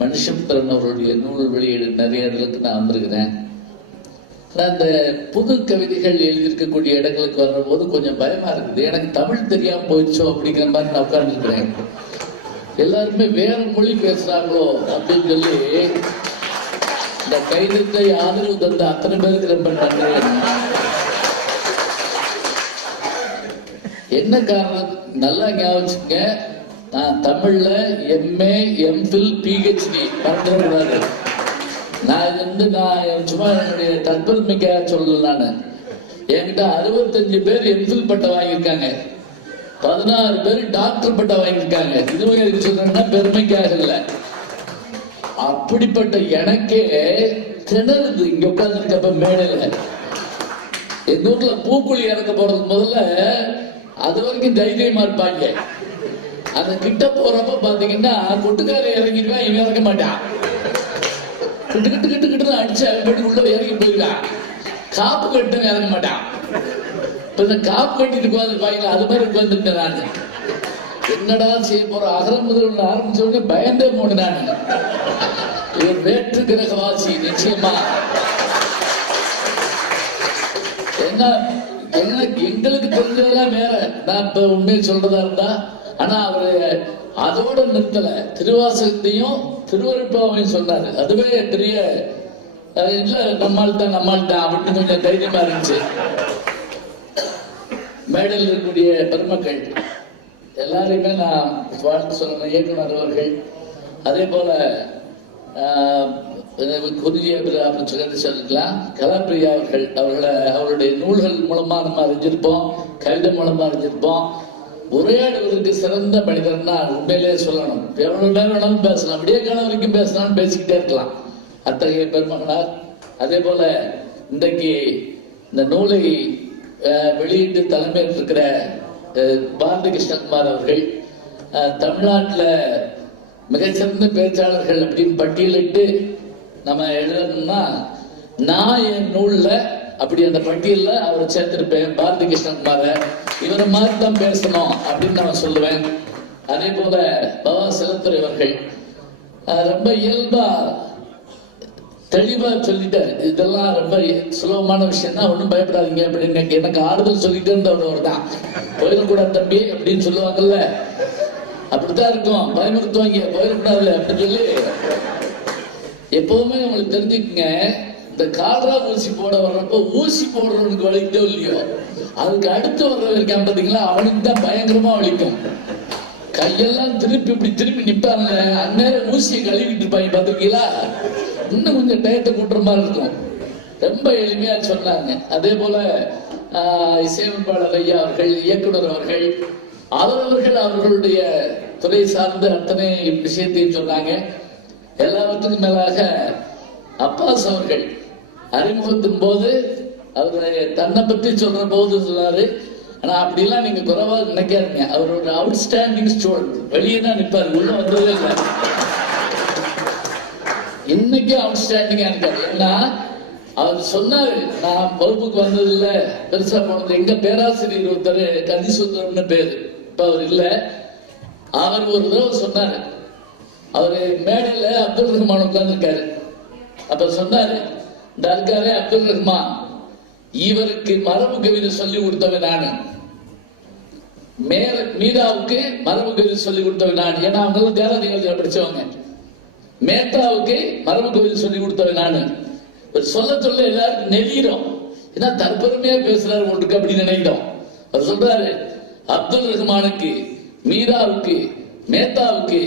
மனுஷபுத்திரன் அவருடைய நூல் வெளியீடு நிறைய இடங்களுக்கு நான் வந்திருக்கிறேன். அந்த புது கவிதைகள் எழுதியிருக்கக்கூடிய இடங்களுக்கு வர்ற போது கொஞ்சம் பயமா இருக்குது. எனக்கு தமிழ் தெரியாம போயிடுச்சோ அப்படிங்கிற மாதிரி நான் உட்கார்ந்துருக்கிறேன். எல்லாருமே வேற மொழி பேசுறாங்களோ அப்படின்னு சொல்லி இந்த கைதத்தை ஆதரவு தந்த அத்தனை பேருக்கு ரொம்ப நன்றி. என்ன காரணம் நல்லா ஞாபகிச்சுங்க, நான் தமிழ்ல MA MPhil PhD மறந்துடக்கூடாது. நான் சும்மா என்னுடைய தற்பெருமைக்காக சொல்லல. நான் என்கிட்ட 65 பேர் MPhil பட்டம் வாங்கியிருக்காங்க, 16 பேர் டாக்டர் பட்டம் வாங்கியிருக்காங்க. இதுவும் எனக்கு சொல்றேன்னா பெருமைக்காக இல்லை. அப்படிப்பட்ட எனக்கே திணறுது இங்க உட்கார்ந்துருக்கப்ப மேடையில. எங்க ஊர்ல பூக்குழி இறக்க போறது முதல்ல அது வரைக்கும் தைரியமா இருப்பாங்க. அந்த கிட்ட போறப்ப பாத்தீங்கன்னா கொட்டுக்கார இறங்கிடுவான், இவன் இறங்க மாட்டான். கிட்டு கிட்டு கிட்டு கிட்டு அடிச்சு அவன் உள்ள இறங்கி போயிடுவான். காப்பு கட்டு இறங்க மாட்டான். இப்ப இந்த காப்பு கட்டிட்டு உட்காந்துருப்பாங்க, அது மாதிரி உட்காந்துருக்கேன் நான். என்னடா செய்ய போற அகரம் முதல் ஆரம்பிச்ச உடனே பயந்தே போனேன் நான். இவர் வேற்று கிரகவாசி நிச்சயமா. என்ன எங்களுக்கு தெரிஞ்சதெல்லாம் வேற. நான் இப்ப உண்மையை சொல்றதா இருந்தா, ஆனா அவரு அதோட நிறுத்தல, திருவாசகத்தையும் திருவருட்பாவையும் சொன்னாரு. அதுவே பெரிய இல்ல, நம்மள்தான் அப்படின்னு கொஞ்சம் தைரியமா இருந்துச்சு. மேடையில் இருக்கக்கூடிய பெருமக்கள் எல்லாரையுமே நான் வாழ்த்து சொல்லணும். இயக்குனர் அவர்கள், அதே போல குறுகிய சொல்லிக்கலாம் கலாப்பிரியா அவருடைய நூல்கள் மூலமா நம்ம அறிஞ்சிருப்போம், கவிதை மூலமா அறிஞ்சிருப்போம். உரையாடுவதற்கு சிறந்த மனிதர்னா உண்மையிலே சொல்லணும். எவ்வளவு நேரம் வேணாலும் பேசலாம், விடிய காலம் வரைக்கும் பேசலாம், பேசிக்கிட்டே இருக்கலாம். அத்தகைய பெருமகனார். அதே போல இன்றைக்கு இந்த நூலை வெளியிட்டு தலைமையேற்றிருக்கிற பாரதி கிருஷ்ணகுமார் அவர்கள், தமிழ்நாட்டில் மிகச்சிறந்த பேச்சாளர்கள் அப்படின்னு பட்டியலிட்டு நம்ம எழுதணும்னா நான் என் நூல்ல அப்படி அந்த பட்டியல்ல அவரை சேர்த்திருப்பேன். பாரதி கிருஷ்ணகுமார இவரை மாதிரி தான் பேசணும் அப்படின்னு நான் சொல்லுவேன். அதே போல பவா செல்லத்துறை அவர்கள் ரொம்ப இயல்பா தெளிவா சொல்லிட்டாரு. இதெல்லாம் ரொம்ப சுலபமான விஷயம் தான், ஒன்றும் பயப்படாதீங்க அப்படின்னு எனக்கு ஆறுதல் சொல்லிட்டே இருந்தவர் தான். போயிடக்கூடாது தம்பி அப்படின்னு சொல்லுவாங்கல்ல, அப்படித்தான் இருக்கும். பயமுறுத்துவாங்க, போயிடக்கூடாது அப்படின்னு சொல்லி. எப்பவுமே உங்களுக்கு தெரிஞ்சுக்குங்க, இந்த கால்ரா ஊசி போட வர்றப்ப ஊசி போடுறவனுக்கு வலிக்குதோ இல்லையோ, அதுக்கு அடுத்து வர்றவன் இருக்கான் பார்த்தீங்களா, அவனுக்கு தான் பயங்கரமா வலிக்கும். கையெல்லாம் திருப்பி இப்படி திருப்பி நிப்பாங்க, அந்நேரம் ஊசியை கழுவிட்டு இருப்பாங்க பார்த்துருக்கீங்களா. இன்னும் கொஞ்சம் டயத்தை கூட்டுற மாதிரி இருக்கும். ரொம்ப எளிமையா சொன்னாங்க. அதே போல இசையமைப்பாளர் ஐயா அவர்கள், இயக்குனர் அவர்கள், அவர்களுடைய துறை சார்ந்த அத்தனை விஷயத்தையும் சொன்னாங்க. எல்லாவற்றுக்கும் மேலாக அப்பாஸ் அவர்கள் அறிமுகத்தின் போது அவரை தன்னை பற்றி சொல்ற போது சொன்னாரு, ஆனா அப்படிலாம் நீங்க குறைவா நினைக்காதீங்க, அவர் ஒரு அவுட்ஸ்டாண்டிங் ஸ்டூடெண்ட், வெளியே தான் நிற்பாரு, உள்ள வந்ததே இல்லை. இன்னைக்கு அவுட்ஸ்டாண்டிங்கா இருக்காரு. ஏன்னா அவர் சொன்னாரு, நான் வகுப்புக்கு வந்தது இல்லை, பெருசா போனது. எங்க பேராசிரியர் ஒருத்தர் கதிசுந்தரம்னு பேரு, இப்ப அவர் இல்ல. அவர் ஒரு தடவை சொன்னாரு, அவரு மேடையில அப்துல் ரஹ்மான் உட்கார்ந்துருக்காரு. அப்ப சொன்னாரு, இந்த இருக்காரு அப்துல் ரஹ்மான், இவருக்கு மரபு கவிதை சொல்லி கொடுத்தவன் நானு, மீராவுக்கு மரபு கவிதை சொல்லி கொடுத்தவன் நான். ஏன்னா அவங்க தேராதி கவிதை படிச்சவங்க. மேத்தாவுக்கு மரபு கவிதை சொல்லி கொடுத்தவன் நானு. சொல்ல சொல்ல எல்லாருக்கும் நெளிரும், ஏன்னா தற்பெருமையா பேசுறாரு ஒன்றுக்கு அப்படின்னு நினைக்கிறோம். அவர் சொல்றாரு, அப்துல் ரஹ்மானுக்கு, மீராவுக்கு, மேத்தாவுக்கு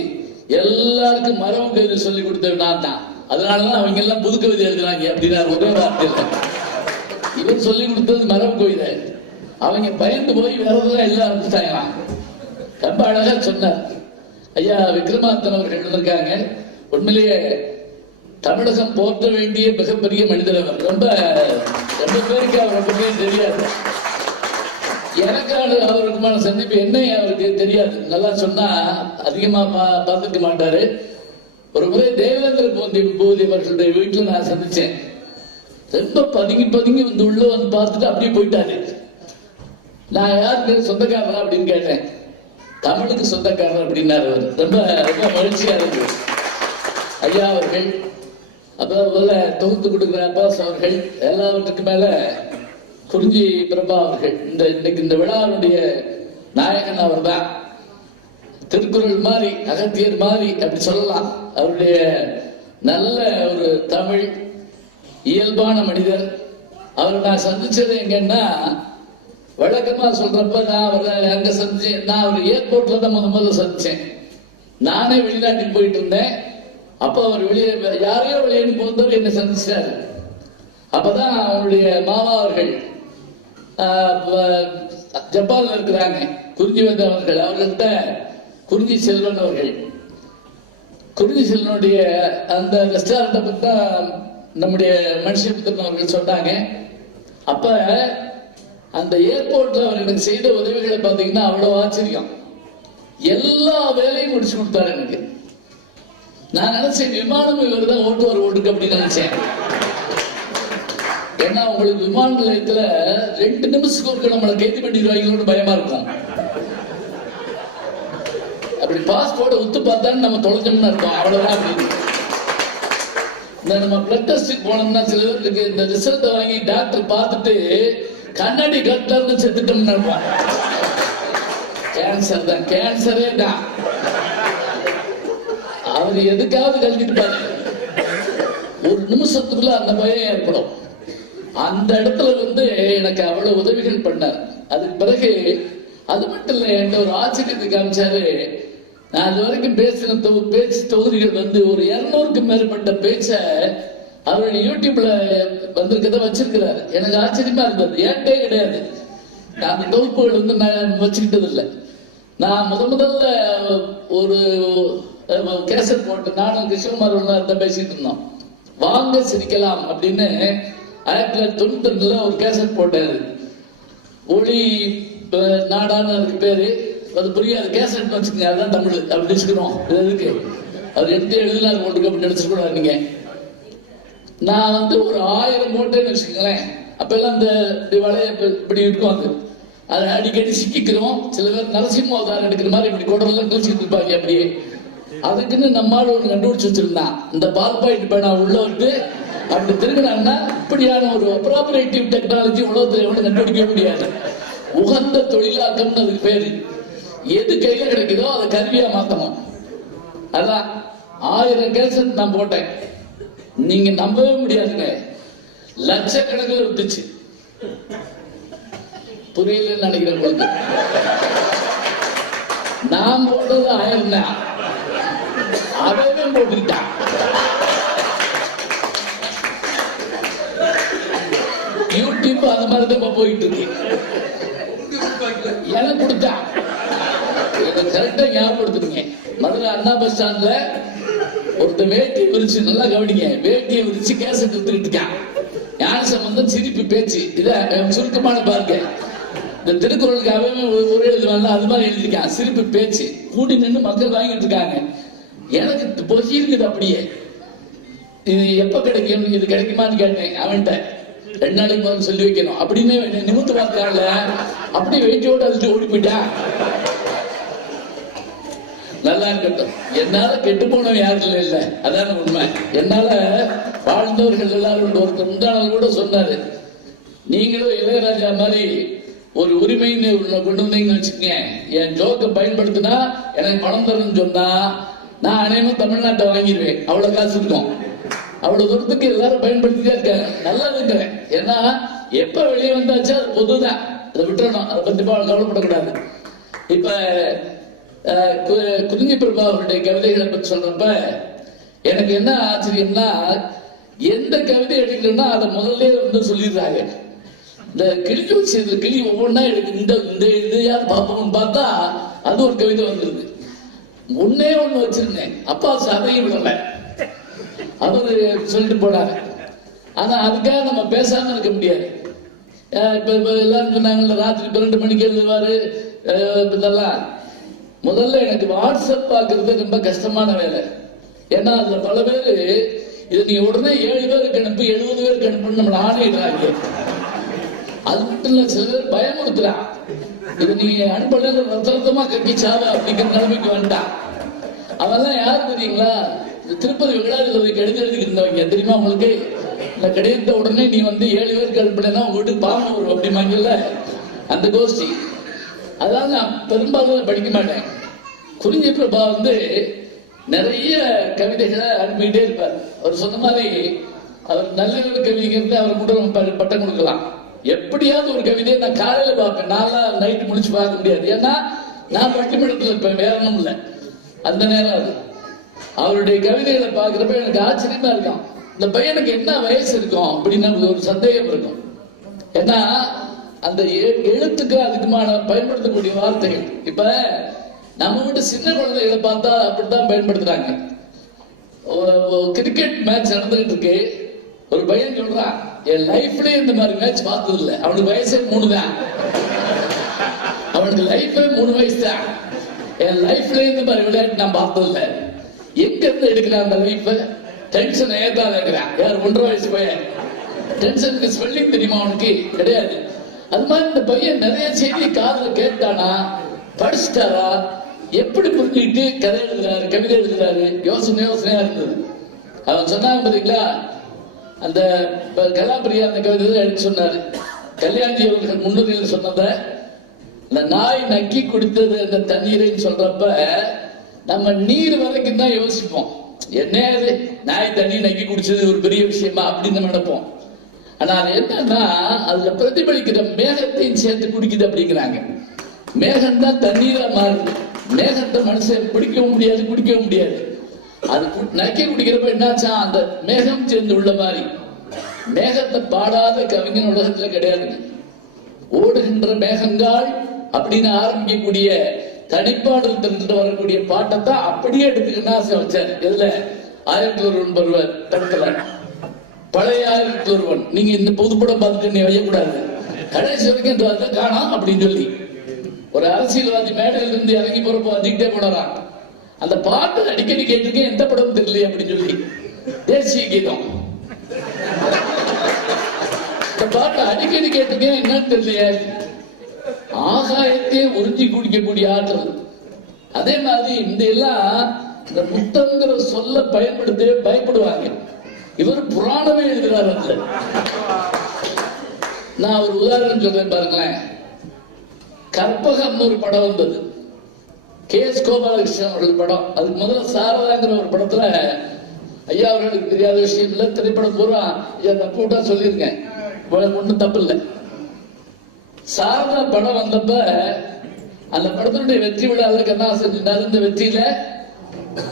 எல்லாருக்கும் மரபு கவிதை சொல்லி கொடுத்தவன் நான் தான். அதனாலதான் அவங்க எல்லாம் புது கவிதை எழுதுறாங்க அப்படின்னா ஒரே வார்த்தையில. இவர் சொல்லி கொடுத்தது மரபு கவிதை, அவங்க பயந்து போய் வேறதெல்லாம் எழுத ஆரம்பிச்சிட்டாங்களாம். ரொம்ப அழகா சொன்னார் ஐயா விக்ரமார்த்தன் அவர்கள் இருந்திருக்காங்க. உண்மையிலேயே தமிழகம் போற்ற வேண்டிய மிகப்பெரிய மனிதர் அவர். ரொம்ப பேருக்கு அவர் பற்றி தெரியாது. எனக்கு அவருக்குமான சந்திப்பு என்ன அவருக்கு தெரியாது. நல்லா சொன்னா அதிகமா பார்த்துக்க மாட்டாரு. ஒரு முறை தேவேந்திர பூதி அவர்களுடைய வீட்டுல நான் சந்திச்சேன். ரொம்ப பதுங்கி வந்து உள்ள வந்து பார்த்துட்டு அப்படியே போயிட்டாரு. நான் யாருக்கு சொந்தக்காரரா அப்படின்னு கேட்டேன். தமிழுக்கு சொந்தக்காரர் அப்படின்னாரு. ரொம்ப ரொம்ப மகிழ்ச்சியா இருக்கு. ஐயா அவர்கள், அப்புறம் தொகுத்து கொடுக்கிற அப்பாஸ் அவர்கள், எல்லாவற்றுக்கு மேல குறிஞ்சி பிரபா அவர்கள். இன்னைக்கு இந்த விழாவுடைய நாயகன் அவர் தான். திருக்குறள் மாதிரி, அகத்தியர் மாதிரி அப்படி சொல்லலாம். அவருடைய நல்ல ஒரு தமிழ் இயல்பான மனிதர். அவர் நான் சந்திச்சது எங்கன்னா, வழக்கமா சொல்றப்ப நான் அவரை அங்க சந்திச்சேன். நான் அவர் ஏர்போர்ட்ல தான் முதல்ல சந்திச்சேன். நானே வெளிநாட்டுக்கு போயிட்டு இருந்தேன். அப்ப அவர் வெளியே யாரையோ வெளியே போந்தவர் என்னை சந்திச்சாரு. அப்பதான் அவருடைய மாமா அவர்கள் ஜப்பான்ல இருக்கிறாங்க, குறிஞ்சி வந்த அவர்கள். அவர்கள்ட்ட குறிஞ்சி செல்வன் அவர்கள், குறிஞ்சி செல்வனுடைய அந்த ரெஸ்டாரண்ட்டை பத்தி தான் நம்முடைய மனுஷபுத்திரன் அவர்கள் சொன்னாங்க. அப்ப அந்த ஏர்போர்ட்ல அவர் எனக்கு செய்த உதவிகளை பார்த்தீங்கன்னா அவ்வளவு ஆச்சரியம். எல்லா வேலையும் முடிச்சு கொடுத்தாரு எனக்கு. நான் நினைச்சேன் விமானம் இவர் தான் ஓட்டுவார் ஓட்டுக்கு அப்படின்னு நினைச்சேன். ஏன்னா உங்களுக்கு விமான நிலையத்துல 2 நிமிஷத்துக்கு ஒருக்க நம்மளை கைது பண்ணிடுவாங்களோன்னு பயமா இருக்கும். அப்படி பாஸ்போர்ட்டை ஒத்து பார்த்தான்னு நம்ம தொலைஞ்சோம்னு இருக்கும், அவ்வளவுதான். அப்படின்னு நம்ம பிளட் டெஸ்ட் போனோம்னா சில பேருக்கு இந்த ரிசல்ட்டை வாங்கி டாக்டர் பார்த்துட்டு கண்ணாடி கட்டர்னு செத்துட்டோம்னு நினைப்பான். கேன்சர் தான், கேன்சரே தான். அவர் எதுக்காவது கழட்டிட்டு ஒரு நிமிஷத்துக்குள்ள அந்த பயம் ஏற்படும். அந்த இடத்துல எனக்கு அவ்வளவு உதவிகள் பண்ணார். அதுக்கு பிறகு அது மட்டும் இல்லை, என்ற ஒரு ஆச்சரியத்தை காமிச்சாரு. நான் அது வரைக்கும் பேசின பேச்சு தொகுதிகள் ஒரு 200க்கும் மேற்பட்ட பேச்ச அவருடைய யூடியூப்ல வந்திருக்கத வச்சிருக்கிறாரு. எனக்கு ஆச்சரியமா இருந்தது. ஏன்டே கிடையாது, நான் அந்த தொகுப்புகள் நான் வச்சுக்கிட்டது இல்லை. நான் முதல்ல ஒரு கேசட் போட்டு நானும் கிருஷ்ணகுமார் பேசிட்டு இருந்தோம். வாங்க சிரிக்கலாம் அப்படின்னு 1992 ஒரு கேசட் போட்டாரு. ஒளி நாடான்னு அதுக்கு பேரு. அது புரியாது, கேசட் வச்சுக்கோங்க, அதுதான் தமிழ் அப்படி வச்சுக்கிறோம். எதுக்கு அவர் எடுத்து எழுதினார் போட்டுக்கு அப்படின்னு நினைச்சுக்கூடாது நீங்க. நான் ஒரு 1000 போட்டேன்னு வச்சுக்கோங்களேன். அப்ப எல்லாம் இந்த வளைய இப்படி இருக்கும், அதை அடிக்கடி சிக்கிக்கிறோம். சில பேர் நரசிம்ம அவதாரம் எடுக்கிற மாதிரி இப்படி குடலாம் கிழிச்சிட்டு இருப்பாங்க. அப்படியே அதுக்குன்னு நம்மால் ஒன்று கண்டுபிடிச்சு வச்சிருந்தான். இந்த பால் பாயிண்ட் பேனா உள்ள அப்படி திரும்பினாங்கன்னா இப்படியான ஒரு அப்ராபரேட்டிவ் டெக்னாலஜி உலகத்தில் எவ்வளவு கண்டுபிடிக்க முடியாது. உகந்த தொழிலாக்கம்னு அதுக்கு பேரு. எது கையில கிடைக்குதோ அதை கருவியா மாத்தணும். அதான் 1000 கேசட் நான் போட்டேன். நீங்க நம்பவே முடியாதுங்க, லட்சக்கணக்கில் விட்டுச்சு. புரியலன்னு நினைக்கிறேன் உங்களுக்கு. நான் போட்டது 1000 தான், அவவே போட்டுக்கிட்டான். யூடியூப் அந்த மாதிரி தான் போயிட்டு இருக்கு. எனக்கு கொடுத்தான், கரெக்டா ஞாபகப்படுத்துறீங்க. மதுரை அண்ணா பஸ் ஸ்டாண்ட்ல ஒருத்தர் வேட்டியை விரிச்சு, நல்லா கவனிங்க, வேட்டியை விரிச்சு கேசட் எடுத்துக்கிட்டு இருக்கான். ஞான சம்பந்தம் சிரிப்பு பேச்சு. இத சுருக்கமான பாருங்க. இந்த திருக்குறளுக்கு அவன் ஒரு எழுதுவாங்க, அது மாதிரி எழுதிருக்கான். சிரிப்பு பேச்சு கூடி நின்று மக்கள் வாங்கிட்டு இருக்காங்க. எனக்கு பொசி இருக்குது. அப்படியே இது எப்ப கிடைக்கும், இது கிடைக்குமான்னு கேட்டேன் அவன்கிட்ட. 2 நாளைக்கு முதல்ல சொல்லி வைக்கணும் அப்படின்னு நிமித்து பார்த்தால அப்படியே வெயிட்டோட அதுட்டு ஓடி போயிட்டான். நல்லா இருக்கட்டும், என்னால கெட்டு போனவன் யாரும் இல்ல, அதான உண்மை. என்னால வாழ்ந்தவர்கள் எல்லாரும் ஒருத்தர் முந்தானால் கூட சொன்னாரு, நீங்களும் இளையராஜா மாதிரி ஒரு உரிமைன்னு கொண்டு வந்தீங்கன்னு வச்சுக்கோங்க, என் ஜோக்கை பயன்படுத்தினா எனக்கு பணம் தரணும்னு சொன்னா நான் அனைவரும் தமிழ்நாட்டை வாங்கிடுவேன். அவ்வளவு காசு இருக்கும். அவ்வளவு தூரத்துக்கு எல்லாரும் பயன்படுத்திட்டே இருக்காங்க. நல்லா இருக்கிறேன். ஏன்னா எப்ப வெளியே வந்தாச்சு அது பொதுதான், அதை விட்டுறணும். அதை பத்தி கவலைப்படக்கூடாது. இப்ப குறிஞ்சி பிரபா அவருடைய கவிதைகளை பற்றி சொல்றப்ப எனக்கு என்ன ஆச்சரியம்னா, எந்த கவிதை எடுக்கலன்னா அதை முதல்ல சொல்லிடுறாங்க. இந்த கிளி வச்சு கிளி ஒவ்வொன்றா எடுக்கு, இந்த இது யார் பார்ப்போம்னு பார்த்தா அது ஒரு கவிதை வந்துருது. ஒன்னே ஒண்ணு வச்சிருந்தேன், அப்பா அதையும் விடல, அவரு சொல்லிட்டு போனாரு. ஆனா அதுக்காக நம்ம பேசாம இருக்க முடியாது. இப்ப எல்லாரும் சொன்னாங்கல்ல, ராத்திரி 12 மணிக்கு எழுதுவாரு இதெல்லாம். முதல்ல எனக்கு வாட்ஸ்அப் பார்க்கறது ரொம்ப கஷ்டமான வேலை. ஏன்னா அதுல பல பேரு இதை நீ உடனே 7 பேருக்கு அனுப்பு, 70 பேருக்கு அனுப்புன்னு நம்மளை ஆணையிடுறாங்க. அது மட்டும் இல்ல, சில பேர் பயமுறுத்துறான். இது நீ அனுப்பல ரத்தமா கட்டி சாவ அப்படிங்கிற நிலைமைக்கு வந்துட்டான். அவெல்லாம் யாரு தெரியுங்களா? திருப்பதி வெங்கடாஜலபதி கடிதம் எழுதிக்கிட்டு தெரியுமா உங்களுக்கு? இந்த கடிதத்தை உடனே நீ வந்து 7 பேருக்கு அனுப்பினா உங்க வீட்டுக்கு பாவம் வரும் அப்படிமாங்கல்ல, அந்த கோஷ்டி. அதனால நான் பெரும்பாலும் படிக்க மாட்டேன். குறிஞ்சி பிரபா வந்து நிறைய கவிதைகளை அனுப்பிக்கிட்டே இருப்பார். அவர் சொன்ன மாதிரி அவர் நல்ல கவிதைங்கிறது அவரை கூட பட்டம் கொடுக்கலாம். எப்படியாவது ஒரு கவிதையை நான் காலையில பார்ப்பேன், நான்லாம் நைட்டு முடிச்சு பார்க்க முடியாது. ஏன்னா நான் பட்டிமன்றத்தில் இருப்பேன், வேற ஒன்றும் இல்லை. அந்த நேரம் அது அவருடைய கவிதைகளை பார்க்கிறப்ப எனக்கு ஆச்சரியமா இருக்கும். இந்த பையனுக்கு என்ன வயசு இருக்கும் அப்படின்னு ஒரு சந்தேகம் இருக்கும். ஏன்னா அந்த எழுத்துக்கு அதுக்குமான பயன்படுத்தக்கூடிய வார்த்தைகள். இப்ப நம்ம வீட்டு சின்ன குழந்தைகளை பார்த்தா அப்படித்தான் பயன்படுத்துறாங்க. கிரிக்கெட் மேட்ச் நடந்துகிட்டு இருக்கு, ஒரு பையன் சொல்றான், என் லைஃப்லயே இந்த மாதிரி மேட்ச் பார்த்தது இல்லை. அவனுக்கு வயசே 3 தான். அவனுக்கு லைஃபே 3 வயசு தான். என் லைஃப்லயே இந்த மாதிரி விளையாட்டு நான் பார்த்தது இல்லை. எங்க இருந்து எடுக்கிறான் அந்த லைஃப்? டென்ஷன் ஏதாவது இருக்கிறான். யார் 1.5 வயசு பையன்? டென்ஷனுக்கு ஸ்பெல்லிங் தெரியுமா அவனுக்கு? கிடையாது. அது மாதிரி இந்த பையன் நிறைய செய்தி காதுல கேட்டானா, படிச்சுட்டாரா, எப்படி புரிஞ்சுக்கிட்டு கதை எழுதுறாரு, கவிதை எழுதுறாரு, யோசனையா இருந்தது. அவன் சொன்னாங்க பாத்தீங்களா, அந்த கலாபிரியா அந்த கவிதை எடுத்து சொன்னாரு. கல்யாணி அவர்கள் முன்னுரையில் சொன்னத, இந்த நாய் நக்கி குடித்தது அந்த தண்ணீரை சொல்றப்ப நம்ம நீர் வரைக்கும் தான் யோசிப்போம். என்ன அது நாய் தண்ணி நக்கி குடிச்சது ஒரு பெரிய விஷயமா அப்படின்னு நினைப்போம். ஆனா அது என்னன்னா, அதுல பிரதிபலிக்கிற மேகத்தையும் சேர்த்து குடிக்குது அப்படிங்கிறாங்க. மேகம் தான் தண்ணீரா மாறுது. மேகத்தை மனுஷன் பிடிக்கவும் முடியாது, குடிக்கவும் முடியாது. அது நக்கி குடிக்கிறப்ப என்னாச்சா, அந்த மேகம் சேர்ந்து உள்ள மாதிரி. மேகத்தை பாடாத கவிஞன் உலகத்துல கிடையாது. ஓடுகின்ற மேகங்கள் அப்படின்னு ஆரம்பிக்கக்கூடிய தனிப்பாடல் திரண்டு வரக்கூடிய பாட்டை தான் அப்படியே எடுத்துக்கிட்டு ஆசை வச்சார். இதுல 1001 பருவர் படத்துல பழைய 1001 நீங்க இந்த பொதுப்படம் பார்த்துட்டு நீ வையக்கூடாது, கடைசி வரைக்கும் காணாம் அப்படின்னு சொல்லி ஒரு அரசியல்வாதி மேடையில இருந்து இறங்கி போறப்போ வந்துகிட்டே போனாராம். அந்த பாட்டு அடிக்கடி கேட்டிருக்கேன், எந்த படம் தெரியல அப்படின்னு சொல்லி. தேசிய கீதம். இந்த பாட்டு அடிக்கடி கேட்டிருக்கேன், என்னன்னு தெரியலையே. ஆகாயத்தையே உறிஞ்சி குடிக்கக்கூடிய ஆற்றல். அதே மாதிரி இந்த எல்லாம் இந்த முத்தங்கிற சொல்ல பயன்படுத்தவே பயப்படுவாங்க. இவர் புராணமே எழுதுறாரு. நான் ஒரு உதாரணம் சொல்றேன் பாருங்களேன். கற்பகம் ஒரு படம் வந்தது, கே.எஸ். கோபாலகிருஷ்ணன் அவர்கள் படம். அதுக்கு முதல்ல சாரதாங்கிற ஒரு படத்துல, ஐயா அவர்களுக்கு தெரியாத விஷயம் இல்லை, திரைப்படம் பூரா கூட்டா சொல்லியிருக்கேன், ஒன்றும் தப்பு இல்லை. சாரதா படம் வந்தப்ப அந்த படத்தினுடைய வெற்றி விழாவில் கண்ணாசன் சொன்னார், இந்த வெற்றியில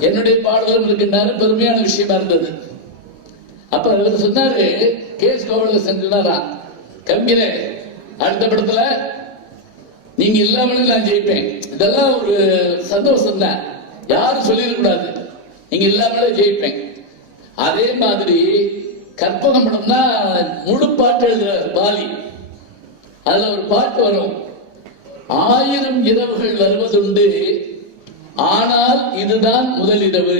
என்னுடைய பாடலும் இருக்கின்றாரு, பெருமையான விஷயமா இருந்தது. அப்ப அவர் சொன்னாரு, கே.எஸ். கோபாலகிருஷ்ணன் சொன்னாரா, கவிஞரே அடுத்த படத்துல நீங்க இல்லாமலே நான் ஜெயிப்பேன். இதெல்லாம் ஒரு சந்தோஷம் தான், யாரும் சொல்லிடக்கூடாது, நீங்க இல்லாமலே ஜெயிப்பேன். அதே மாதிரி கற்பகம் படம்னா முழு பாட்டு எழுதுறாரு பாலி. அதுல ஒரு பாட்டு வரும், 1000 இரவுகள் வருவதுண்டு, ஆனால் இதுதான் முதல் இரவு.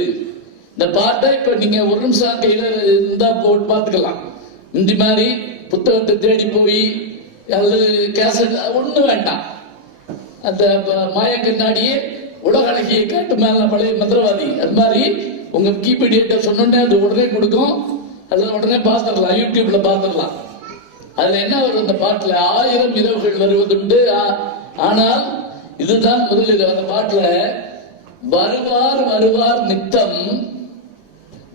இந்த பாட்டை இப்ப நீங்க ஒரு நிமிஷம் கையில இருந்தா போட்டு பார்த்துக்கலாம். இந்த மாதிரி புத்தகத்தை தேடி போய் அல்லது கேசட் ஒண்ணு வேண்டாம். அந்த மாய கண்ணாடியே உலக அழகியை காட்டு மேல பழைய மந்திரவாதி, அது மாதிரி உங்க விக்கிபீடியா சொன்னோன்னே அது உடனே கொடுக்கும், அதுல உடனே பார்த்துடலாம், யூடியூப்ல பார்த்துடலாம். அதுல என்ன வரும் அந்த பாட்டுல, 1000 இரவுகள் வருவதுண்டு, ஆனால் இதுதான் முதல் இரவு. அந்த பாட்டுல வருவார் வருவார் நித்தம்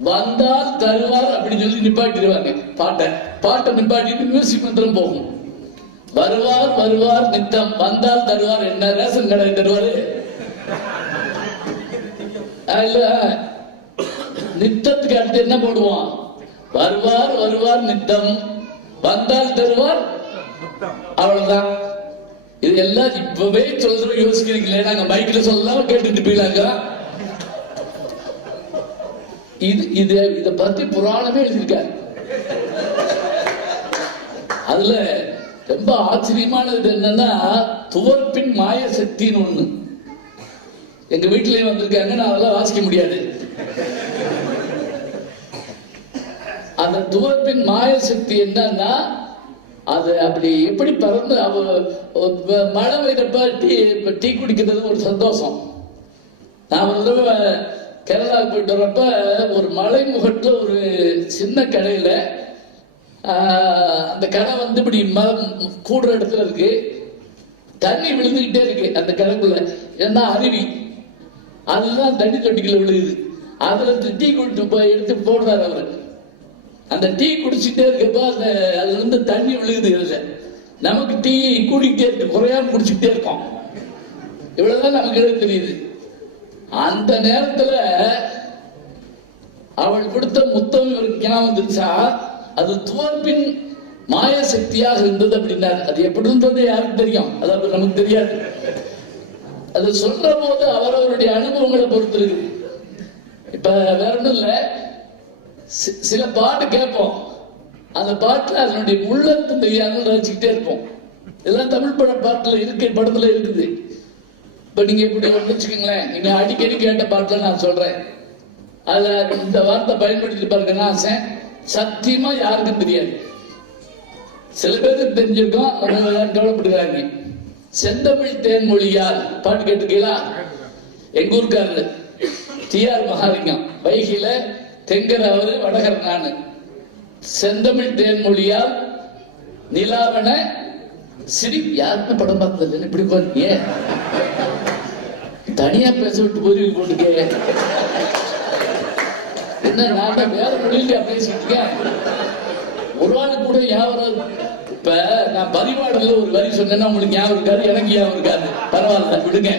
வந்தால் தருவார் அப்படின்னு சொல்லி நிப்பாட்டிடுவாங்க. பாட்டை நிப்பாட்டிட்டு மியூசிக் மந்திரம் போகும். வருவார் வருவார் நித்தம் வந்தால் தருவார். என்ன ரேஷன் கடை தருவாரு? நித்தத்துக்கு அடுத்து என்ன போடுவோம்? வருவார் வருவார் நித்தம் வந்தால் தருவார். அவ்வளவுதான். இது எல்லாம் இப்பவே சொல்றோம், யோசிக்கிறீங்களே, நாங்க மைக்ல சொல்லலாம், கேட்டுட்டு போயிலாங்க. இத பத்தி புராணமே எழுதியிருக்காரு. அதுல ரொம்ப ஆச்சரியமானது என்னன்னா, துவர்ப்பின் மாய சக்தின்னு ஒண்ணு எங்க வீட்டிலேயே வந்திருக்காங்க. நான் அதெல்லாம் வாசிக்க முடியாது. அந்த துவர்ப்பின் மாய சக்தி என்னன்னா, அது அப்படி எப்படி பறந்து மழை பெய்யறப்ப டீ குடிக்கிறது ஒரு சந்தோஷம். நான் ஒரு தடவை கேரளாவுக்கு போயிட்டு வரப்ப ஒரு மலைமுகட்டில் ஒரு சின்ன கடையில அந்த கடை வந்து இப்படி மரம் கூடுற இடத்துல இருக்கு. தண்ணி விழுந்துகிட்டே இருக்கு அந்த கடைக்குள்ள. ஏன்னா அருவி, அதுதான் தண்ணி தொட்டிக்குள்ள விழுகுது. அதுல டீ குடிச்சு போய் எடுத்து போடுறாரு அவரு. அந்த டீ குடிச்சுட்டே இருக்கப்ப அந்த அதுல இருந்து தண்ணி விழுகுது. இதுல நமக்கு டீ கூடிக்கிட்டே இருக்கு, குறையாம குடிச்சுக்கிட்டே இருக்கோம். இவ்வளவுதான் நமக்கு தெரியுது. அந்த நேரத்துல அவள் கொடுத்த முத்தம் இவருக்கு ஞாபகம் வந்துருச்சா? அது துவர்ப்பின் மாய சக்தியாக இருந்தது அப்படின்னாரு. அது எப்படி இருந்தது யாருக்கு தெரியும்? அதாவது நமக்கு தெரியாது. அது சொல்ற போது அவரவருடைய அனுபவங்களை பொறுத்து இருக்கு. இப்ப வேற ஒண்ணும் இல்ல, சில பாட்டு கேட்போம், அந்த பாட்டுல அதனுடைய உள்ளர்த்தம் தெரியாமல் ரசிச்சுக்கிட்டே இருப்போம். இதெல்லாம் தமிழ் பாட்டுல இருக்கு, படத்துல இருக்குது. இப்ப நீங்க இப்படி வச்சுக்கோங்களேன், நீங்க அடிக்கடி கேட்ட பாட்டுல நான் சொல்றேன், அதுல இந்த வார்த்தை பயன்படுத்தி பாருங்கன்னா சத்தியமா யாருக்கும் தெரியாது. சில பேருக்கு தெரிஞ்சிருக்கோம், கவலைப்படுகிறாங்க. செந்தமிழ் தேன்மொழியால் பாட்டு கேட்டுக்கீங்களா? எங்க ஊருக்காரரு டி.ஆர். மகாலிங்கம், வைகையில தெங்கர் அவரு, வடகர் நானு. செந்தமிழ் தேன்மொழியால் நிலாவன சிரி. யாருமே படம் பார்த்தது இப்படி பாருங்க, தனியா பேச விட்டு போய் போட்டுக்க. என்ன நான் வேற மொழியில பேசிட்டு இருக்கேன். ஒரு ஆளு கூட ஞாபகம். இப்ப நான் பரிபாடல ஒரு வரி சொன்னேன்னா உங்களுக்கு ஞாபகம் இருக்காது, எனக்கு ஞாபகம் இருக்காது. பரவாயில்ல விடுங்க.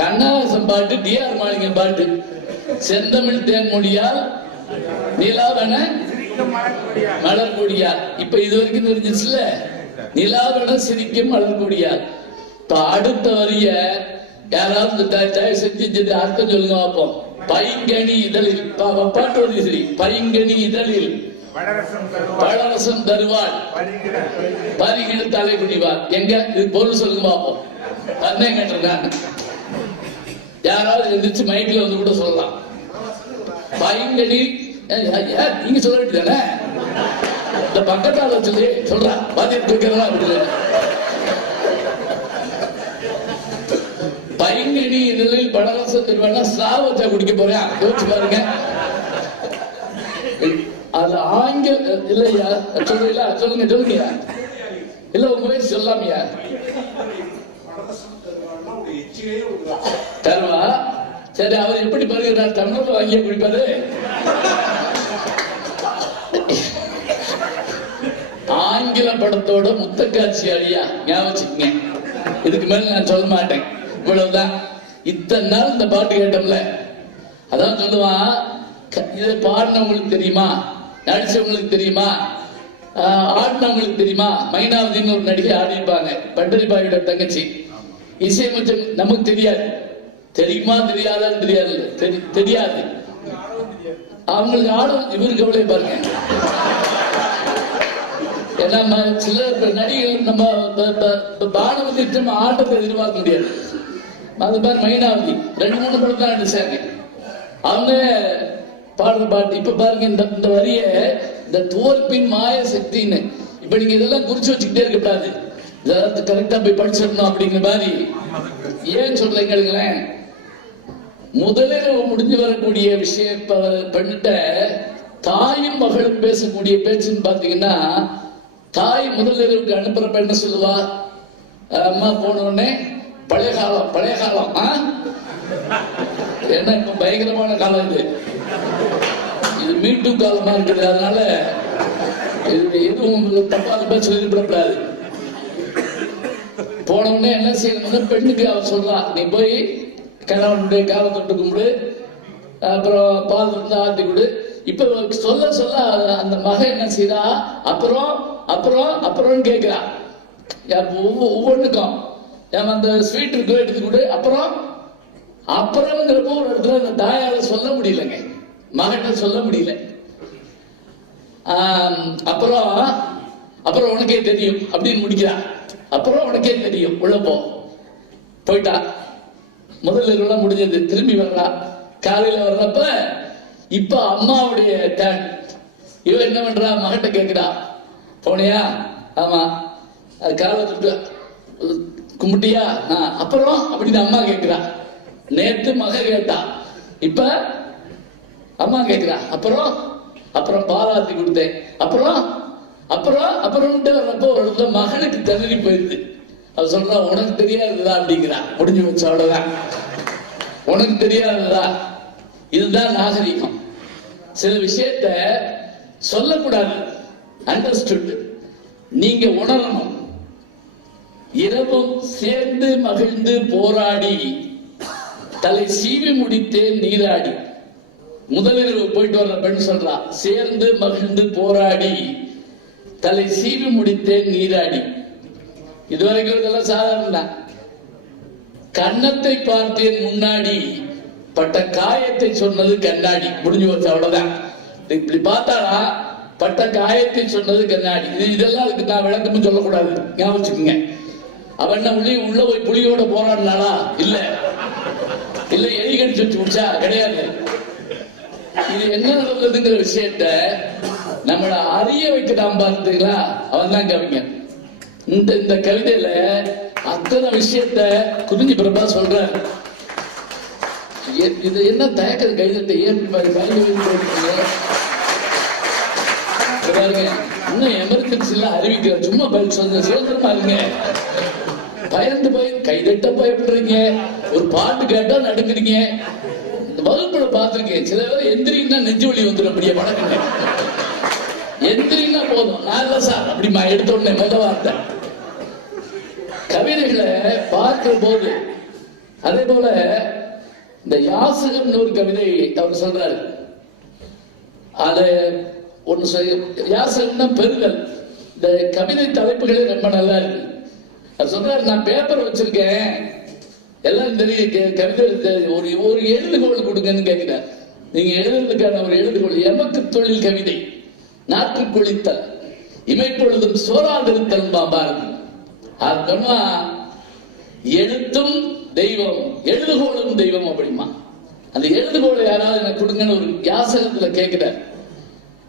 கண்ணாசம் பாட்டு, டி.ஆர். மகாலிங்கம் பாட்டு, செந்தமிழ் தேன்மொழியால் நிலாவன மலர்கொடியார். இப்ப இது வரைக்கும் தெரிஞ்சிச்சுல, நிலாவன சிரிக்கும் மலர்கொடியார். இப்ப அடுத்த வரிய யாராவது செஞ்சு அர்த்தம் சொல்லுங்க பார்ப்போம். பைங்கனி இதழில் பாட்டு வருது. சரி, பைங்கனி இதழில் பழரசம் தருவாள், பரிகிடு தலை குடிவார். எங்க இது பொருள் சொல்லுங்க பார்ப்போம். தன்னை கேட்டிருக்காங்க. யாராவது எந்திரிச்சு மைக்ல வந்து கூட சொல்லலாம். பைங்கனி நீங்க சொல்ல வேண்டியதானே, இந்த பக்கத்தால சொல்லி சொல்றா பாத்திட்டு இருக்கிறதா. பைங்கனி இதழில் பழரசம் தருவாள், சாவச்சா குடிக்க போறேன். யோசிச்சு பாருங்க. அது ஆங்கில இல்லையா? சொல்றீங்களா? சொல்லுங்க சொல்லுங்க. இல்ல உங்க வயசு சொல்லாமையா? தருவா. சரி, அவர் எப்படி பருகிறார்? தமிழ்ல வாங்கிய குடிப்பாரு. ஆங்கில படத்தோட முத்தக்காட்சி அழியா ஞாபகம் வச்சுக்கங்க. இதுக்கு மேல நான் சொல்ல மாட்டேன். இவ்வளவுதான். இத்தனை நாள் இந்த பாட்டு கேட்டோம்ல, அதான் சொல்லுவான், இதை பாடினவங்களுக்கு தெரியுமா, நடிச்சவங்களுக்கு தெரியுமா, ஆடினவங்களுக்கு தெரியுமா? மைனாவதின்னு ஒரு நடிகை ஆடிப்பாங்க, பண்டரிபாயோட தங்கச்சி. இசையமைச்ச நமக்கு தெரியாது. தெரியுமா தெரியாதான்னு தெரியாது. தெரியாது. அவங்களுக்கு ஆடும். இவருக்கு எவ்வளவு பாருங்க. ஏன்னா சில நடிகர்கள் நம்ம பானுமதி ஆட்டத்தை எதிர்பார்க்க முடியாது. அது மாதிரி மைனாவதி 2-3 படம் தான் நடிச்சாங்க. அவங்க பாடுற பாட்டு இப்ப பாருங்க. இந்த வரிய இந்த தோற்பின் மாய சக்தின்னு இப்ப நீங்க இதெல்லாம் குறிச்சு வச்சுக்கிட்டே இருக்கக்கூடாது. இதெல்லாம் கரெக்டா போய் படிச்சிடணும் அப்படிங்கிற மாதிரி. ஏன் சொல்றீங்களேன், முதலில் முடிஞ்சு வரக்கூடிய விஷயம் பண்ணிட்ட தாயும் மகளும் பேசக்கூடிய பேச்சுன்னு பாத்தீங்கன்னா, தாய் முதலிரவுக்கு அனுப்புறப்ப என்ன சொல்லுவா? அம்மா போன உடனே பழைய காலம் என்ன இப்ப பயங்கரமான காலம் இது. இது மீட்டு காலமா இருக்குது. அதனால எதுவும் தப்பா சொல்லிவிடக்கூடாது. போன உடனே என்ன செய்யணும்னு பெண்ணுக்கு அவ சொல்றா, நீ போய் கணவனுடைய காலை தொட்டு கும்பிடு, அப்புறம் பால் வந்து ஆட்டி கொடு. இப்ப சொல்ல சொல்ல அந்த மகன் என்ன செய்யறா, அப்புறம் அப்புறம் அப்புறம் கேட்கிறா. ஒவ்வொன்றுக்கும் அந்த ஸ்வீட் இருக்கு எடுத்து கொடு. அப்புறம் அப்புறம்ங்கிறப்போ ஒரு இடத்துல அந்த தாயால சொல்ல முடியலங்க, மகன்கிட்ட சொல்ல முடியல. அப்புறம் அப்புறம் உனக்கே தெரியும் அப்படின்னு முடிக்கிறா. அப்புறம் உனக்கே தெரியும் உள்ள போயிட்டா. முதல்ல எல்லாம் முடிஞ்சது. திரும்பி வர்றா. காலையில வர்றப்ப இப்ப அம்மாவுடைய டேன். இவ என்ன பண்றா, மகன்கிட்ட கேட்கிறா, போனியா? ஆமா. அது காலை தொட்டு கும்பிட்டியா? அப்புறம் அப்படின்னு அம்மா கேட்கிறா. நேத்து மக கேட்டா, இப்ப அம்மா கேட்கிறா, அப்புறம் அப்புறம் பாலாத்தி கொடுத்தேன், அப்புறம் அப்புறம் அப்புறம்ட்டு வர்றப்போ ஒரு இடத்துல மகனுக்கு திணறி போயிடுது. அவ சொல்றா, உனக்கு தெரியாதுதா அப்படிங்கிறா. முடிஞ்சு வச்ச அவ்வளவுதான், உனக்கு தெரியாதுதா. இதுதான் நாகரிகம். சில விஷயத்த சொல்லக்கூடாது, அண்டர்ஸ்டுட், நீங்க உணரணும். இரவும் சேர்ந்து மகிழ்ந்து போராடி தலை சீவி முடித்தேன் நீராடி. முதலிரவு போயிட்டு வர்ற பெண் சொல்றா, சேர்ந்து மகிழ்ந்து போராடி தலை சீவி முடித்தேன் நீராடி. இதுவரைக்கும் இதெல்லாம் சாதாரண. கன்னத்தை பார்த்தேன் முன்னாடி, பட்ட காயத்தை சொன்னது கண்ணாடி. முடிஞ்சு வச்சு அவ்வளவுதான். இப்படி பார்த்தானா பட்ட காயத்தை சொன்னது கண்ணாடி. இதெல்லாம் அதுக்கு நான் விளக்கமும் சொல்லக்கூடாது, ஞாபகம் வச்சுக்கோங்க. அவன் உள்ள போய் புலியோட போராடினாளா? இல்ல இல்ல எலி கடிச்சு வச்சு முடிச்சா? கிடையாது. இது என்ன நடந்ததுங்கிற விஷயத்த நம்மளை அறிய வைக்கிறான் பார்த்தீங்களா, அவன் தான் கவிஞன். இந்த கவிதையில அத்தனை விஷயத்த குறிஞ்சி பிரபா சொல்ற. இது என்ன தயக்க கைதத்தை ஏன் பாருங்க. இன்னும் எமர்ஜென்சில அறிவிக்கிற, சும்மா பதில் சொல்ல சுதந்திரமா இருங்க. பயந்து போய் கைதட்ட பயப்படுறீங்க, ஒரு பாட்டு கேட்டா நடுங்குறீங்க. வகுப்புல பார்த்திருக்கேன், சில பேர் எந்திரின்னா நெஞ்சு வலி வந்துடும். அப்படியே வணக்கங்க, எந்திரின்னா போதும். நான் இல்ல சார் அப்படிமா எடுத்த உடனே முத வார்த்தை. கவிதைகளை பார்க்கிற போது அதே போல இந்த யாசகம்னு ஒரு கவிதை அவர் சொல்றாரு. அத ஒண்ணு யாசகம்னா பெருங்கல். இந்த கவிதை தலைப்புகளே ரொம்ப நல்லா இருக்கு. அவர் சொல்றாரு, நான் பேப்பர் வச்சிருக்கேன், எல்லாம் தெரியும், கவிதை ஒரு எழுதுகோள் கொடுங்கன்னு கேட்கிறார். நீங்க எழுதுறதுக்கான ஒரு எழுதுகோள், எமக்கு தொழில் கவிதை, நாற்று குளித்தல், இமைப்பொழுதும் சோறாதிருத்தல் பாபாரதி. அதுமா எழுத்தும் தெய்வம், எழுதுகோளும் தெய்வம் அப்படிமா. அந்த எழுதுகோளை யாராவது எனக்கு கொடுங்கன்னு ஒரு யாசகத்துல கேட்கிறார்.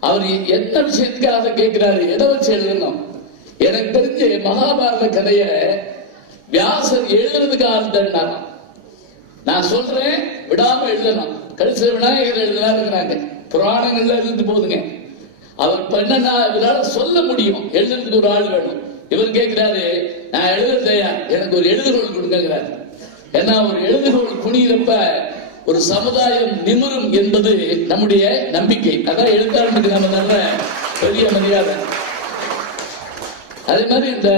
அவர் என்ன விஷயத்துக்காக கேட்கிறாரு, எதை வச்சு எழுதணும்? எனக்கு தெரிஞ்ச மகாபாரத கதைய வியாசர் எழுதுறதுக்காக நான் சொல்றேன், விடாம எழுதணும். கடைசியில் விநாயகர் எழுதுறாருங்கிறாங்க, புராணங்கள்ல இருந்து போதுங்க. அவர் என்னன்னா இவரால் சொல்ல முடியும், எழுதுறதுக்கு ஒரு ஆள் வேணும். இவர் கேட்கிறாரு, நான் எழுதுறதையா, எனக்கு ஒரு எழுதுகோள் கொடுங்கிறாரு. ஏன்னா ஒரு எழுதுகோள் குனியிறப்ப ஒரு சமுதாயம் நிமிரும் என்பது நம்முடைய நம்பிக்கை. அதான் எழுத்தாளருக்கு நம்ம நல்ல பெரிய மரியாதை. அதே மாதிரி இந்த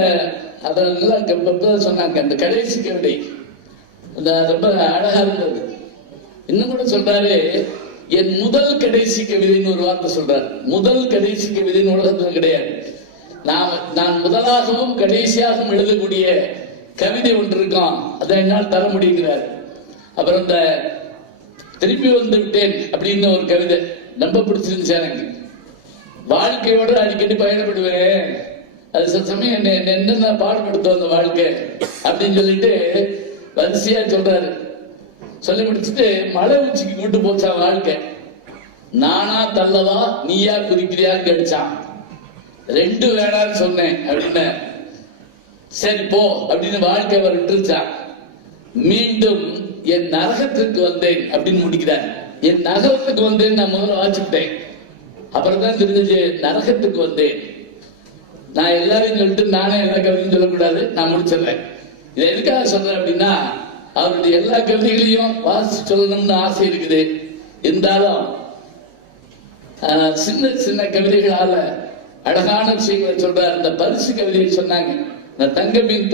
அதெல்லாம் சொன்னாங்க. இந்த கடைசி கவிதை ரொம்ப அழகா இருந்தது. இன்னும் கூட சொல்றாரு, என் முதல் கடைசி கவிதைன்னு ஒரு வார்த்தை சொல்றாரு. முதல் கடைசி கவிதைன்னு உலகத்துல கிடையாது. நான் முதலாகவும் கடைசியாகவும் எழுதக்கூடிய கவிதை ஒன்று இருக்கும், அதை என்னால் தர முடியுங்கிறார். அப்புறம் இந்த திருப்பி வந்து விட்டேன் அப்படின்னு ஒரு கவிதை ரொம்ப பிடிச்சிருந்துச்சு எனக்கு. வாழ்க்கையோட அடிக்கடி பயணப்படுவேன், அது சில சமயம் என்னென்ன பாடுபடுத்தும் அந்த வாழ்க்கை அப்படின்னு சொல்லிட்டு வரிசையா சொல்றாரு. சொல்லி முடிச்சுட்டு மலை உச்சிக்கு கூட்டு போச்சா வாழ்க்கை. நானா தள்ளவா நீயா குறிக்கிறியான்னு கேட்டுச்சான். ரெண்டு வேணான்னு சொன்னேன் அப்படின்னு. சரி போ அப்படின்னு வாழ்க்கை அவர் விட்டுருச்சான். மீண்டும் என் நரகத்திற்கு வந்தேன் அப்படின்னு முடிக்கிறார். என் நகரத்துக்கு வந்தேன் நான் முதல்ல வாசிக்கிட்டேன். அப்புறம் தான் தெரிஞ்சு நரகத்துக்கு வந்தேன். நான் எல்லாரையும் சொல்லிட்டு நானே எல்லா கவிதையும் சொல்லக்கூடாது, நான் முடிச்சிடுறேன். இதை எதுக்காக சொல்றேன் அப்படின்னா, அவருடைய எல்லா கவிதைகளையும் வாசி சொல்லணும்னு ஆசை இருக்குது. இருந்தாலும் சின்ன சின்ன கவிதைகளால அழகான விஷயங்களை சொல்றாரு. இந்த பரிசு கவிதையை சொன்னாங்க. இந்த தங்க மீன்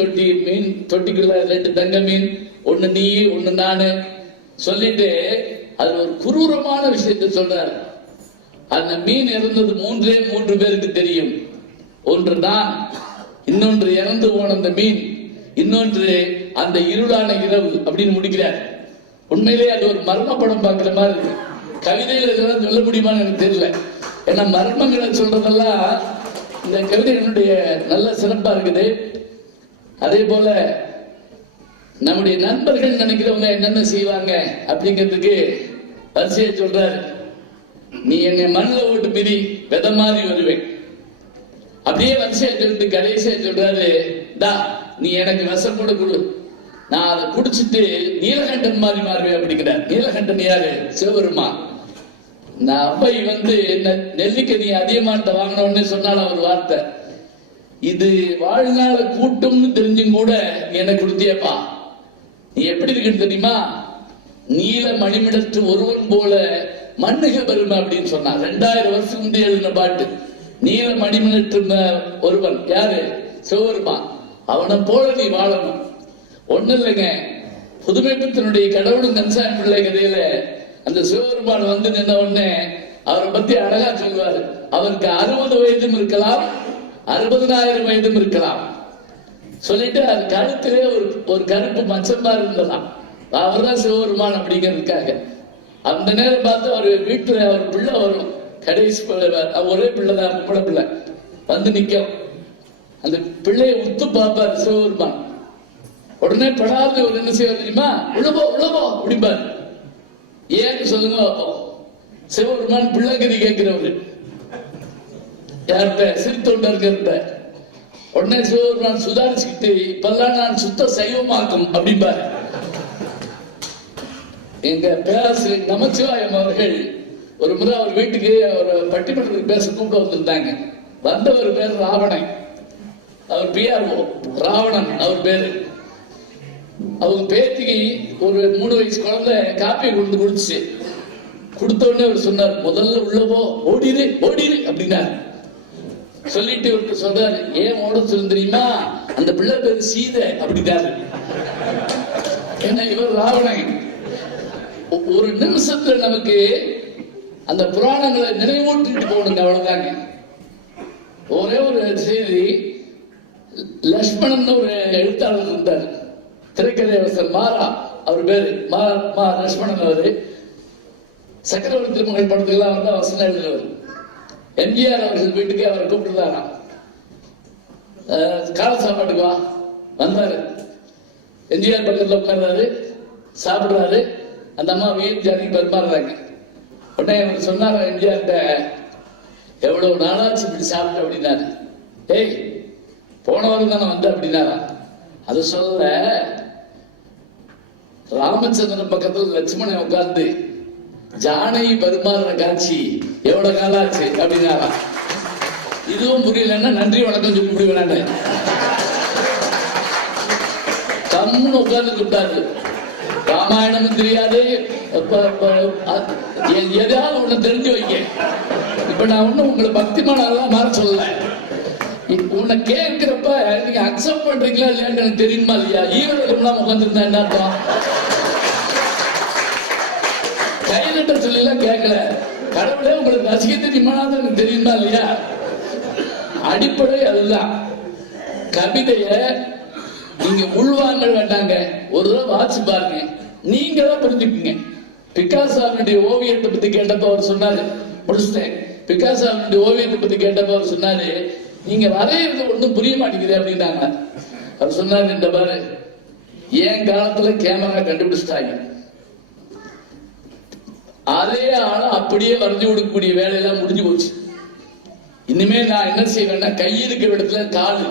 தொட்டிக்குள்ள 2 தங்க மீன், ஒண்ணு நீ ஒண்ணு நானு சொல்லிட்டு அது ஒரு குரூரமான விஷயத்தை சொல்றாரு. அந்த மீன் இறந்தது 3 பேருக்கு தெரியும். ஒன்று நான், இன்னொன்று இறந்து போன அந்த மீன், இன்னொன்று அந்த இருளான இரவு அப்படின்னு முடிக்கிறார். உண்மையிலேயே அது ஒரு மர்ம படம் பார்க்கிற மாதிரி இருக்கு. கவிதையில இதெல்லாம் சொல்ல முடியுமான்னு எனக்கு தெரியல. ஏன்னா மர்மங்களை சொல்றதெல்லாம் இந்த கவிதைகளுடைய நல்ல சிறப்பா இருக்குது. அதே போல நம்முடைய நண்பர்கள் நினைக்கிறவங்க என்னென்ன செய்வாங்க அப்படிங்கிறதுக்கு வரிசையை சொல்றாரு. நீ என்னை மண்ணில் ஓட்டு மிதி, விதை மாதிரி வருவேன். அப்படியே வரிசையை சொல்லிட்டு கடைசியா சொல்றாரு, டா நீ எனக்கு விஷம் கூட கொடு, நான் அதை குடிச்சிட்டு நீலகண்டன் மாதிரி மாறுவேன் அப்படிங்கிறார். நீலகண்டன் யாரு? சிவபெருமான். நான் அம்மை நெல்லிக்கனி அதிகமானத்தை வாங்கினோன்னு சொன்னாலும் ஒரு வார்த்தை, இது வாழ்நாள கூட்டம்னு தெரிஞ்சும் கூட எனக்கு கொடுத்தியப்பா, நீ எப்படி இருக்குன்னு தெரியுமா, நீல மணிமிடற்று ஒருவன் போல மண்ணுக பெருமை அப்படின்னு சொன்னா. 2000 வருஷம் முந்தைய எழுதின பாட்டு. நீல மணிமிடற்று ஒருவன் யாரு? சிவபெருமான். அவனை போல நீ வாழணும். ஒண்ணு இல்லைங்க, புதுமைப்பித்தனுடைய கடவுளும் கந்தசாமி பிள்ளை கதையில அந்த சிவபெருமான் நின்ன உடனே அவரை பத்தி அழகா சொல்வாரு. அவருக்கு 60 வயதும் இருக்கலாம், 60,000 வயதும் இருக்கலாம். சொல்லிட்டு அது கழுத்திலே ஒரு கருப்பு மச்சமா இருந்தலாம். அவர் தான் சிவபெருமான் அப்படிங்கிறதுக்காக. அந்த நேரம் பார்த்து அவர் வீட்டுல அவர் பிள்ளை வரும், கடைசி ஒரே பிள்ளைதான், பொம்பளை பிள்ளை நிக்கும். அந்த பிள்ளையை உத்து பார்ப்பார் சிவபெருமான். உடனே படாது ஒரு என்ன செய்வார் தெரியுமா, உள்ளபோ உள்ளபோ அப்படிம்பார். ஏன்னு சொல்லுங்க பார்ப்போம். சிவபெருமான் பிள்ளைகதி கேட்கிறவரு யார்கிட்ட? சிறுத்தொண்டர்கிட்ட. உடனே சிவபெருமான் சுதாரிச்சுக்கிட்டு, இப்பெல்லாம் நான் சுத்த சைவமாக்கும் அப்படிம்பாரு. எங்க பேராசிரியர் நமச்சிவாயம் அவர்கள் ஒரு முறை அவர் வீட்டுக்கு ஒரு பட்டிமன்றத்துக்கு பேச கூப்பிட்டு வந்திருந்தாங்க. வந்தவர் பேர் ராவணன், அவர் பிஆர்ஓ ராவணன் அவர் பேரு. அவங்க பேத்திக்கு ஒரு 3 வயசு குழந்தை காப்பியை கொண்டு குடிச்சு கொடுத்த உடனே அவர் சொன்னார், முதல்ல உள்ளவோ ஓடிரு ஓடிரு அப்படின்னாரு. சொல்லிட்டு இவருக்கு சொல்றாரு, ஏன் ஓட சொல்லு தெரியுமா, அந்த பிள்ளை பேரு சீதை அப்படின்னாரு. ஏன்னா இவர் ராவணன். ஒரு நிமிஷத்துல நமக்கு அந்த புராணங்களை நினைவூட்டிட்டு போகணுங்க, அவ்வளவுதாங்க. ஒரே ஒரு செய்தி, லட்சுமணன் ஒரு எழுத்தாளர் இருந்தார், திரைக்கதை அவசர் மாறா அவர் பேரு, லட்சுமணன். அவரு சக்கரவர்த்தி திருமகள் படத்துக்கெல்லாம் வசனம் எழுதுறவர். எம்ஜிஆர் அவர்கள் வீட்டுக்கு அவரை கூப்பிட்டுருந்தாராம், கால சாப்பாட்டுக்கு வா. வந்தாரு, எம்ஜிஆர் பக்கத்துல உட்கார்றாரு, சாப்பிடுறாரு. அந்த அம்மா வீட்டு ஜாதிக்கு பரிமாறுறாங்க. உடனே அவர் சொன்னாரா எம்ஜிஆர்கிட்ட, எவ்வளவு நாளாச்சு இப்படி சாப்பிட்ட அப்படின்னாரு. ஏய், போன வாரம் தானே வந்த அப்படின்னாரா. அது சொல்ல, ராமச்சந்திரன் பக்கத்தில் லட்சுமணன் உட்கார்ந்து ஜானகி பரிமாறுற காட்சி எவ்வளவு காலம் ஆச்சு அப்படின்னாரா. இதுவும் புரியலன்னா நன்றி வணக்கம் சொல்லி முடிவேன். கம்முன்னு உட்கார்ந்து விட்டாரு. ராமாயணமும் தெரியாது, எதாவது ஒண்ணு தெரிஞ்சு வைக்க. இப்ப நான் ஒண்ணு உங்களை பக்திமானெல்லாம் மாற சொல்லல. உன்னை கேட்கிறப்ப நீங்க அக்செப்ட் பண்றீங்களா இல்லையான்னு எனக்கு தெரியுமா இல்லையா? ஈவரெல்லாம் உட்காந்துருந்தா என்ன அர்த்தம்? கையிலிட்ட சொல்லி எல்லாம் கேட்கல. கடவுளே உங்களுக்கு ரசிக்க தெரியுமானது எனக்கு தெரியுமா இல்லையா? அடிப்படை அதுதான். கவிதைய நீங்க உள்வாங்க வேண்டாங்க, ஒரு தடவை வாட்சி பாருங்க, நீங்க தான் புரிஞ்சுக்குங்க. பிகாசோனுடைய ஓவியத்தை பத்தி கேட்டப்ப அவர் சொன்னாரு, முடிச்சுட்டேன். பிகாசோனுடைய ஓவியத்தை பத்தி கேட்டப்ப அவர் சொன்னாரு, நீங்க வரையிறது ஒன்றும் புரிய மாட்டேங்குது அப்படின்னாங்க. அவர் சொன்னாரு, இந்த பாரு, என் காலத்துல கேமரா கண்டுபிடிச்சிட்டாங்க, அதே ஆள அப்படியே வரைஞ்சு கொடுக்கக்கூடிய வேலையெல்லாம் முடிஞ்சு போச்சு. இனிமே நான் என்ன செய்வேன்னா, கை இருக்கிற இடத்துல காலு,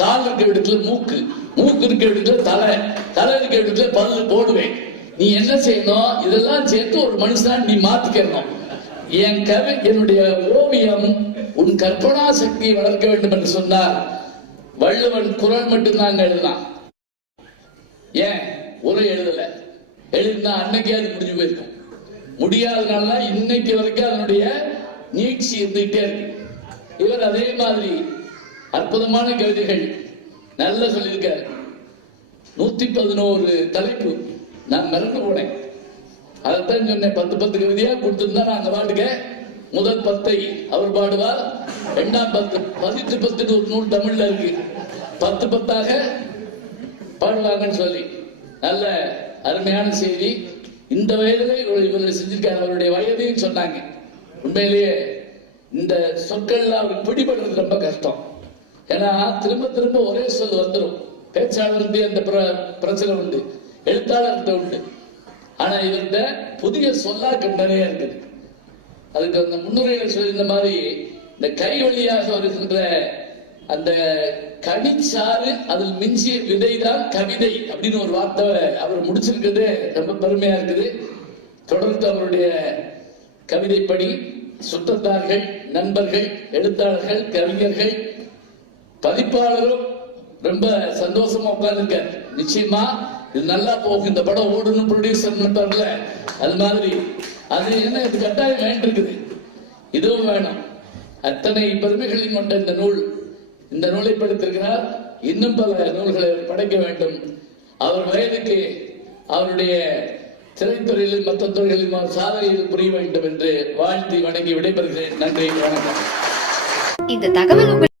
கால் இருக்கிற இடத்துல மூக்கு, மூக்கு இருக்கிற இடத்துல தலை, தலை இருக்கிற இடத்துல பல்லு போடுவேன். நீ என்ன செய்யணும், இதெல்லாம் சேர்த்து ஒரு மனுஷன் நீ மாத்திக்கணும். என் என்னுடைய ஓவியம் உன் கற்பனா சக்தியை வளர்க்க வேண்டும் என்று சொன்னார் வள்ளுவன். குறள் மட்டும்தான் எழுதலாம், ஏன் உரை எழுதல? எழுதினா அன்னைக்கே அது முடிஞ்சு போயிருக்கும். முடியாதனால இன்னைக்கு வரைக்கும் அதனுடைய நீட்சி இருந்துகிட்டே இருக்கு. இவர் அதே மாதிரி அற்புதமான கவிதைகள் நல்லா சொல்லியிருக்காரு. 111 தலைப்பு. நான் மறந்து போனேன், அதைத்தான் சொன்னேன். 10 கவிதையா கொடுத்திருந்தா நான் அந்த பாட்டுக்க முதல் 10 அவர் பாடுவார், 2ஆம் 10 10 ஒரு நூல் தமிழ்ல இருக்கு, 10 பாடுவாங்கன்னு சொல்லி நல்ல அருமையான செய்தி. இந்த வயதிலே இவர்கள் செஞ்சிருக்காரு. அவருடைய வயதையும் சொன்னாங்க. உண்மையிலேயே இந்த சொற்கள்லாம் அவருக்கு பிடிபடுறது ரொம்ப கஷ்டம். ஏன்னா திரும்ப திரும்ப ஒரே சொல் வந்துடும். பேச்சாளர்கிட்ட அந்த பிரச்சனை உண்டு, எழுத்தாளர்கிட்ட உண்டு. ஆனா இவர்கிட்ட புதிய சொல்லாக்கம் நிறைய இருக்குது. அதுக்கு அந்த முன்னுரையில சொல்லியிருந்த மாதிரி இந்த கை வழியாக வருகின்ற அந்த கனிச்சாறு, அதில் மிஞ்சிய விதைதான் கவிதை அப்படின்னு ஒரு வார்த்தை அவர் முடிச்சிருக்கிறது ரொம்ப பெருமையா இருக்குது. தொடர்ந்து அவருடைய கவிதைப்படி சுற்றத்தார்கள், நண்பர்கள், எழுத்தாளர்கள், கவிஞர்கள், பதிப்பாளரும் ரொம்ப சந்தோஷமா உட்கார்ந்துருக்க. நிச்சயமா இது நல்லா போகும், இந்த படம் ஓடணும், ப்ரொடியூசர் அது மாதிரி அது என்ன இது கட்டாயம் வேண்டியிருக்குது, இதுவும் வேணும். அத்தனை பெருமைகளின் கொண்ட இந்த நூலை படைத்திருக்கிறார். இன்னும் பல நூல்களை படைக்க வேண்டும். அவர் வயதுக்கு அவருடைய திரைத்துறையிலும் மற்ற துறைகளிலும் சாதனையில் புரிய வேண்டும் என்று வாழ்த்தி வணங்கி விடைபெறுகிறேன். நன்றி, வணக்கம். இந்த தகவல்